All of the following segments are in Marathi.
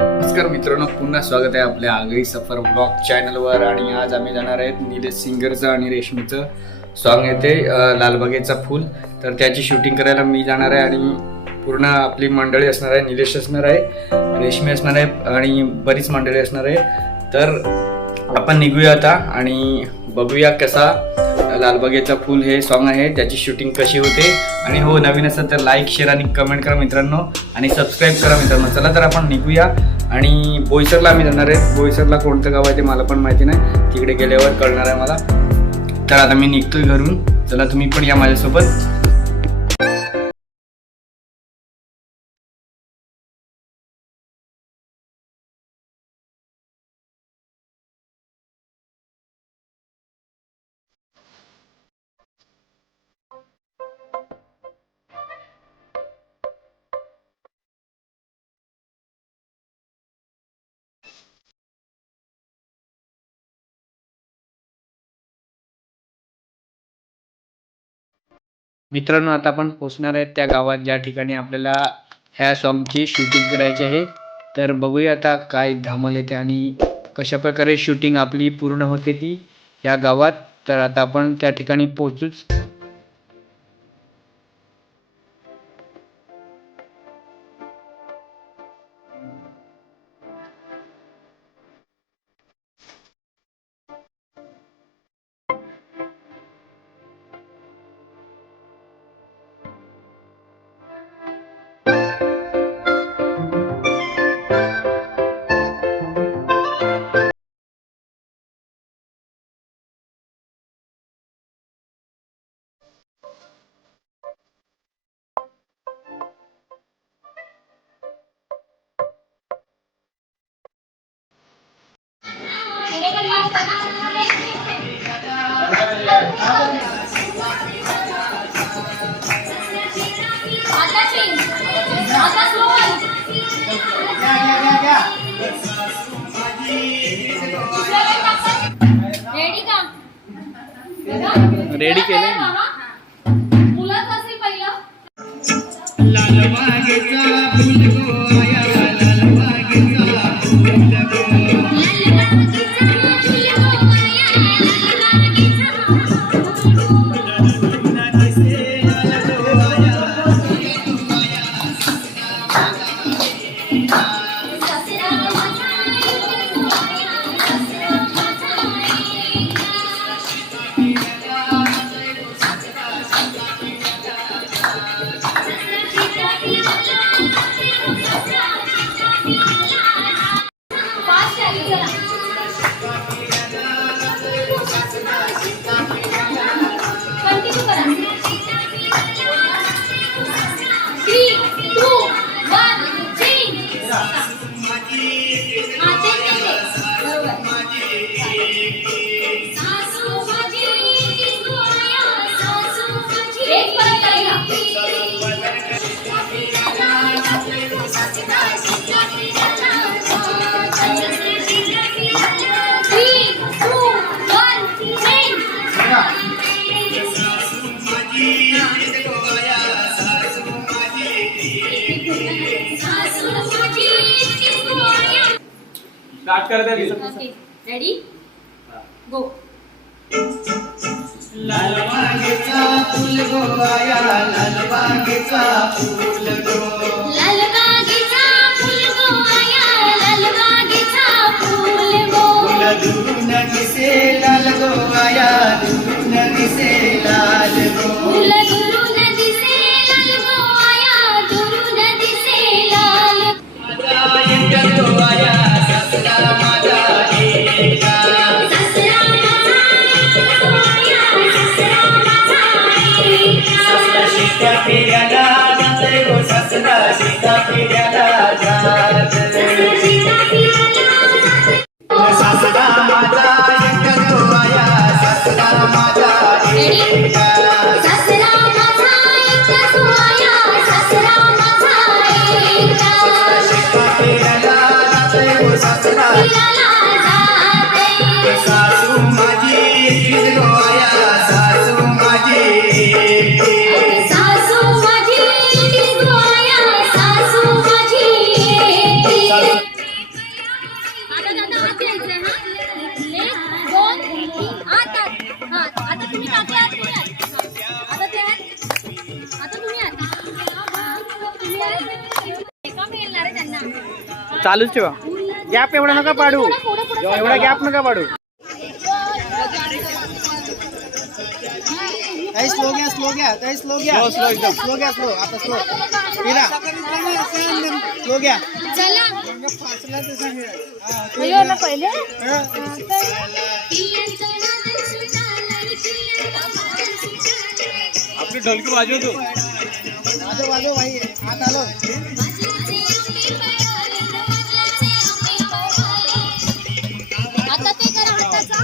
नमस्कार मित्रांनो, पुन्हा स्वागत आहे आपल्या आगळी सफर ब्लॉग चॅनलवर. आणि आज आम्ही जाणार आहेत निलेश सिंगरचं आणि रेशमीचं सॉन्ग येते लालबागेचा फूल. तर त्याची शूटिंग करायला मी जाणार आहे आणि पूर्ण आपली मंडळी असणार आहे. निलेश असणार आहे, रेशमी असणार आहे आणि बरीच मंडळी असणार आहे. तर आपण निघूया आता आणि बघूया कसा लालबागेचा फूल हे सॉन्ग आहे, त्याची शूटिंग कशी होते. आणि हो, नवीन असेल तर लाईक, शेअर आणि कमेंट करा मित्रांनो, आणि सबस्क्राईब करा मित्रांनो. चला तर आपण निघूया. आणि बोईसरला आम्ही जाणार आहे. बोईसरला कोणतं गाव आहे ते मला पण माहिती नाही, तिकडे गेल्यावर कळणार आहे मला. तर आता मी निघतोय घरून. चला तुम्ही पण या माझ्यासोबत. मित्रांनो, आता आपण पोहोचणार आहे त्या गावात ज्या ठिकाणी आपल्याला ह्या सॉन्गची शूटिंग करायची आहे. तर बघूया आता काय धमाल येते आणि कशा प्रकारे शूटिंग आपली पूर्ण होते ती या गावात. तर आता आपण त्या ठिकाणी पोहोचूच. रेडी केले. मुलाच असेल पहिलं. लालबागेचा फूल गो आया, लालबागेचा फूल गो. स्टार्ट कर दे. रेडी गो. लालबागेचा फूल गो आया, लालबागेचा फूल गो. लालबागेचा फूल गो आया, लालबागेचा फूल गो. फूल दुरून दिसे लाल गो आया, दुरून दिसे लाल गो. फूल दुरून दिसे लाल गो आया, दुरून दिसे लाल. माझा एकटा गो आया, ससरा माझा एका. ससरा माझा एकटा गो आया, ससरा माझा एकटा. ससरा शिट्या फेऱ्याला जाते गो, ससरा शिट्या फेऱ्याला जाते. ससरा माझा एकटा गो आया, ससरा माझा एका. ससरा माझा एकटा गो आया, ससरा माझा एकटा. शिट्या फेऱ्याला जाते गो, ससरा जाते. सासू माझी एकटीच गो आया, सासू माझी एकटी. सासू माझी एकटीच गो चालूच ठेवा. गॅप एवढा नका पाडू. एवढा गॅप नका पाडू. स्लो घ्या स्लो घ्या स्लो घ्या स्लो एकदम. स्लो घ्या स्लो आता स्लो स्लो घ्या पहिले आपली ढोलकी वाजव तू. वाजव वाजव भाई हात आलो आता ते करा हाताचा.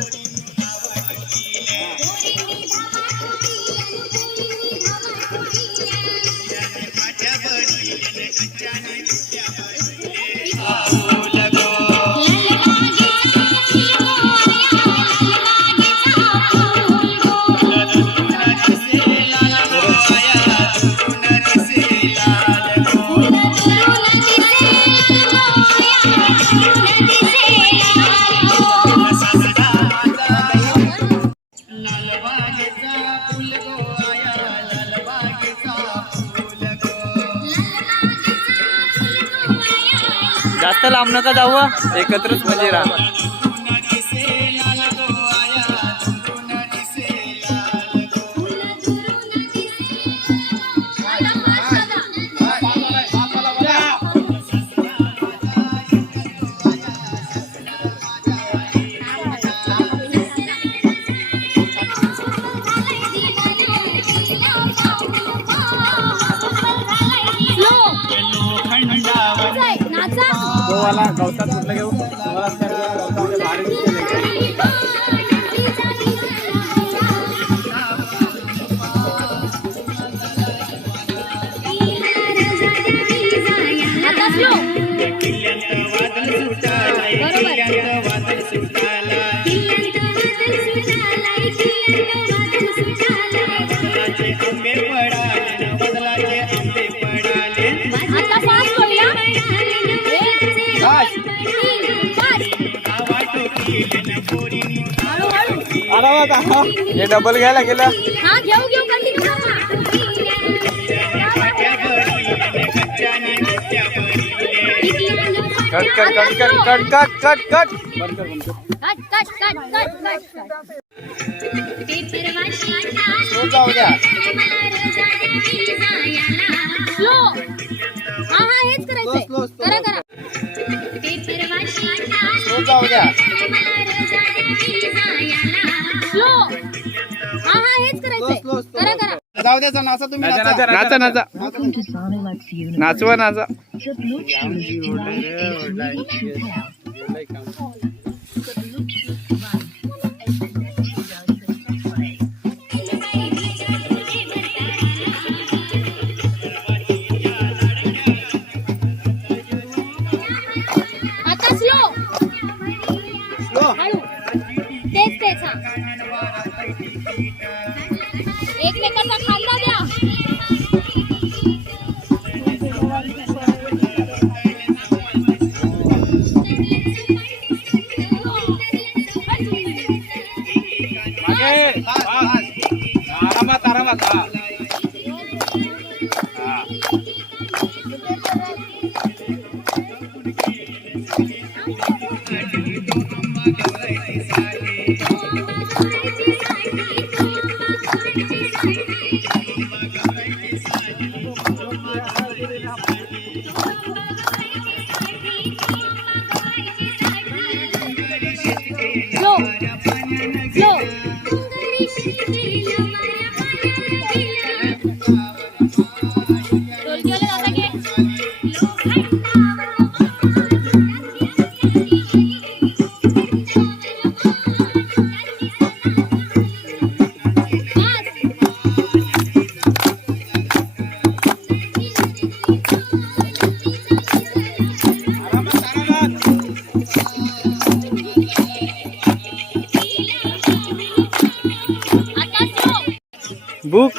जास्त लांब नका जाऊ. एकत्रच म्हणजे राहा. गोवाला गवतात कुठलं घेऊ तुम्हाला गवतामध्ये भारी दिसते. आता स्लो. आता फास्ट होईल. हे डबल घ्यायला गेलं. हा घेऊ घेऊ continue cut cut cut cut cut cut cut cut. Cut cut cut cut cut. Slow जाऊ द्या स्लो. हा हा हेच करायचंय. स्लो, स्लो, करा करा. स्लो जाऊ द्या स्लो. हा हा हेच करायचंय. स्लो, स्लो, करा करा. जाऊ द्या नाचा तुम्ही नाचा नाचा नाचा नाचवा नाचा. आता स्लो. स्लो हळू. तेच तेच. हा एकमेकांचा खांदा द्या. आरामात आरामात. Slow slow. ढोलकीवाले दादा घे. आता स्लो. बुक.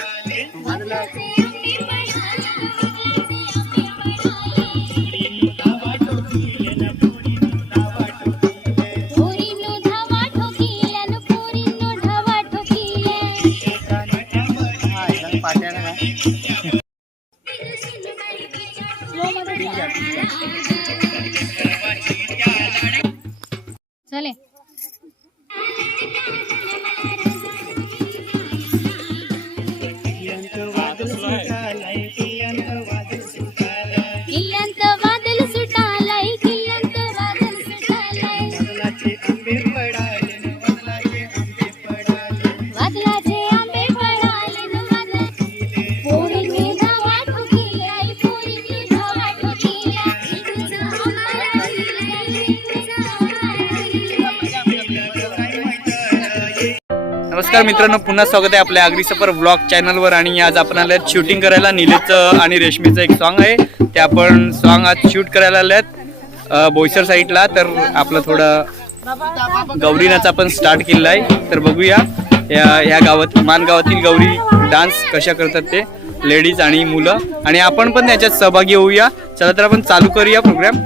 पोरींनो धावा ठोकील्यान पोरींनो धावा ठोकील्या. स्लो मध्ये जा. झाले. किल्ल्यांत वादळ सुटालाय किल्ल्यांत वादळ सुटालाय वादळाचे आंबे पडाले न वादळ पोरींनी धावा ठोकिल्या पोरींनी धावा ठोकिल्या तुझं आम्हाला नमस्कार मित्रांनो, पुन्हा स्वागत आहे आपल्या आगरी सफर ब्लॉग चॅनलवर. आणि आज आपण आले शूटिंग करायला. निलेशचं आणि रेशमीचं एक सॉन्ग आहे, ते आपण सॉन्ग आज शूट करायला आले आहेत बोईसर साईडला. तर आपलं थोडं गौरीनाचा पण स्टार्ट केलेला आहे. तर बघूया या गावात मान गावातील गौरी डान्स कशा करतात ते लेडीज आणि मुलं, आणि आपण पण त्याच्यात सहभागी होऊया. चला तर आपण चालू करूया प्रोग्राम.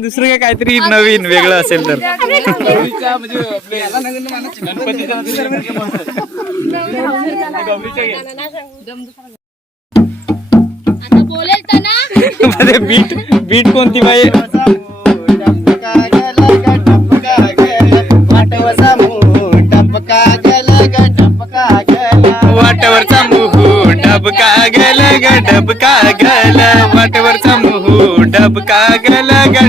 दुसरं काय काहीतरी नवीन वेगळं असेल तर. आता बोलेल तर ना. बीट कोणती बाई? वाटावरचा मुहू डबका गल ग डबका गल, वाटावरचा मुहू डबका गल ग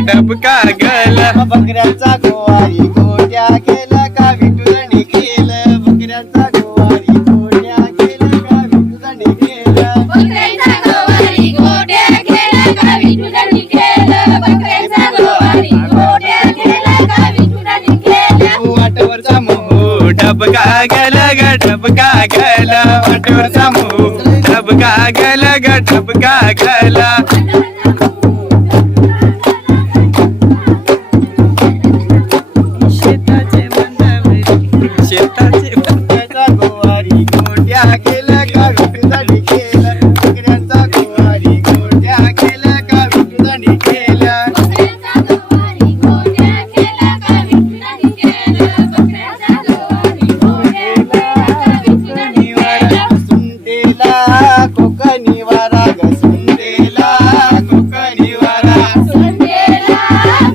डबका गल. बकऱ्यांचा गोवारी गोट्या केला का विठुराणी केलं, बकऱ्यांचा गोवारी गोट्या केला का विठुराणी केलं, बकऱ्यांचा गोवारी गोट्या केला का विठुराणी केलं, बकऱ्यांचा गोवारी गोट्या केला का विठुराणी केलं. वाटावरचा मोह डबका गल ग डबका गल, वाटावरचा मुहू डबका गल ग डबका गल. शेताचे बकऱ्यांचा गोवारी गोट्या केला का विठुराणी केलं, बकऱ्यांचा गोवारी गोट्या केला का विठुराणी केलं, बकऱ्यांचा गोवारी गोट्या केला का विठुराणी केलं, बकऱ्यांचा गोवारी गोट्या केला का विठुराणी केलं. सुंदेला कोकणी वारा ग सुंदेला कोकणी वारा, सुंदेला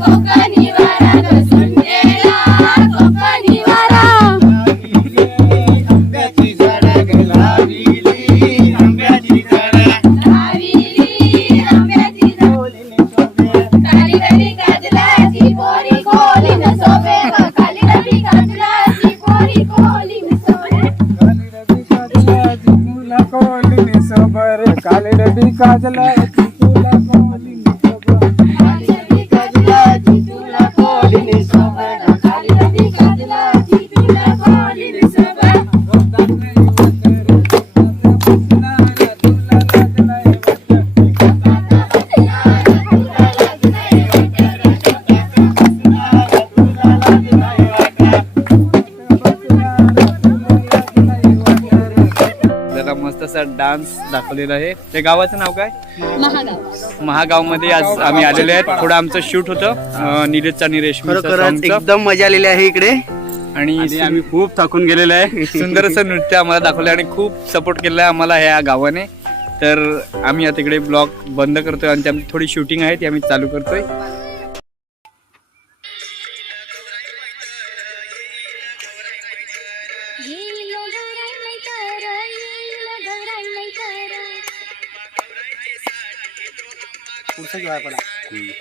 कोकणी वारा ग सुंदेला कोकणी वारा. आंब्याची झाडं ग लाविली, आंब्याची झाडं लाविली आंब्याची झाडं. काली रवी काजलाची पोरी कोलीन सोबे ग, काली रवी काजलाची पोरी कोलीन सोबे. काले डबी काजला काली रवी काजलाची तुला कोलीन सोबे ग, काली रवी काजलाची तुला कोलीन सोबे. जरा मस्त असा डान्स दाखवलेला आहे. त्या गावाचं नाव काय? महागाव. महागावमध्ये आज आम्ही आलेलो आहेत. थोडं आमचं शूट होतं निलेशचं आणि रेशमीचं खरोखरच songचं. एकदम मजा आलेली आहे इकडे आणि आणि आम्ही खूप थकून गेलेलो आहे. सुंदर असं नृत्य आम्हाला दाखवलं आणि खूप सपोर्ट केला आहे आम्हाला ह्या गावाने. तर आम्ही आता इकडे ब्लॉग बंद करतोय आणि आमची थोडी शूटिंग आहे ती आम्ही चालू करतोय. पुढचं घेऊया आपण.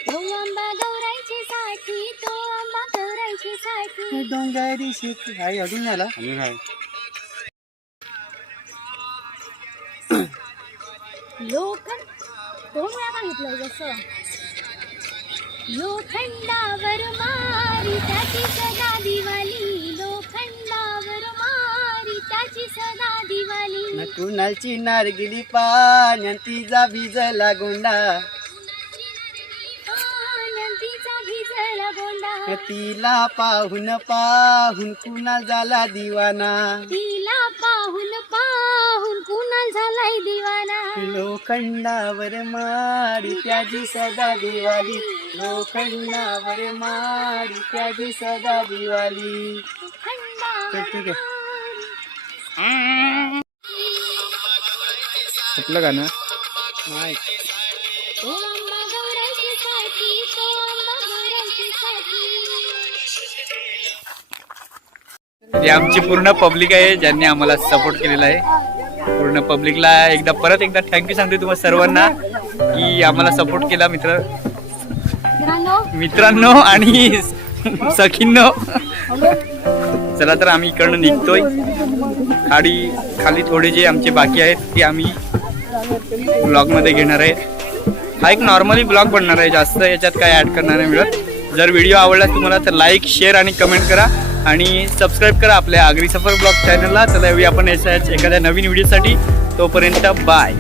तो आंबा गौरायची साठी, तो आंबा गौरायची साठी. डोंगरी शेती आहे अजून झाला. लोखंड 2 वेळा सांगितलं जसं. लोखंडावर मारी त्याची सदा दिवाळी, लोखंडावर मारी त्याची सदा दिवाळी. कुणाची नारगिली पाण्यात तिचा भिजला गोंडा, आनंदीचा भिजला गोंडा. तिला पाहून पाहून कुणा झाला दिवाना. तिला पाहून पाहून कुणाल झालाय दिवाना. लोखंडावर मारी त्याची सदा दिवाळी, लोखंडावर मारी त्याची सदा दिवाळी. ठीक आहे. कुठलं गाणं? नाही. तो आंबा गौरायची साठी, तो आंबा गौरायची साठी. ही आमची पूर्ण पब्लिक आहे ज्यांनी आम्हाला सपोर्ट केलेला आहे. पूर्ण पब्लिकला परत एकदा थँक्यू सांगते तुम्हाला सर्वांना की आम्हाला सपोर्ट केला मित्रांनो आणि सखींनो. चला तर आम्ही इकडनं निघतोय. खाली थोडे जे आमचे बाकी आहेत ते आम्ही ब्लॉगमध्ये घेणार आहे. हा एक नॉर्मली ब्लॉग बनणार आहे, जास्त याच्यात काय ॲड करणार नाही मिळत. जर व्हिडिओ आवडला तुम्हाला तर लाईक शेअर आणि कमेंट करा आणि सबस्क्राईब करा आपल्या आगरी सफर ब्लॉग चॅनलला. चला येऊया आपण एखाद्या नवीन व्हिडिओसाठी. तोपर्यंत बाय.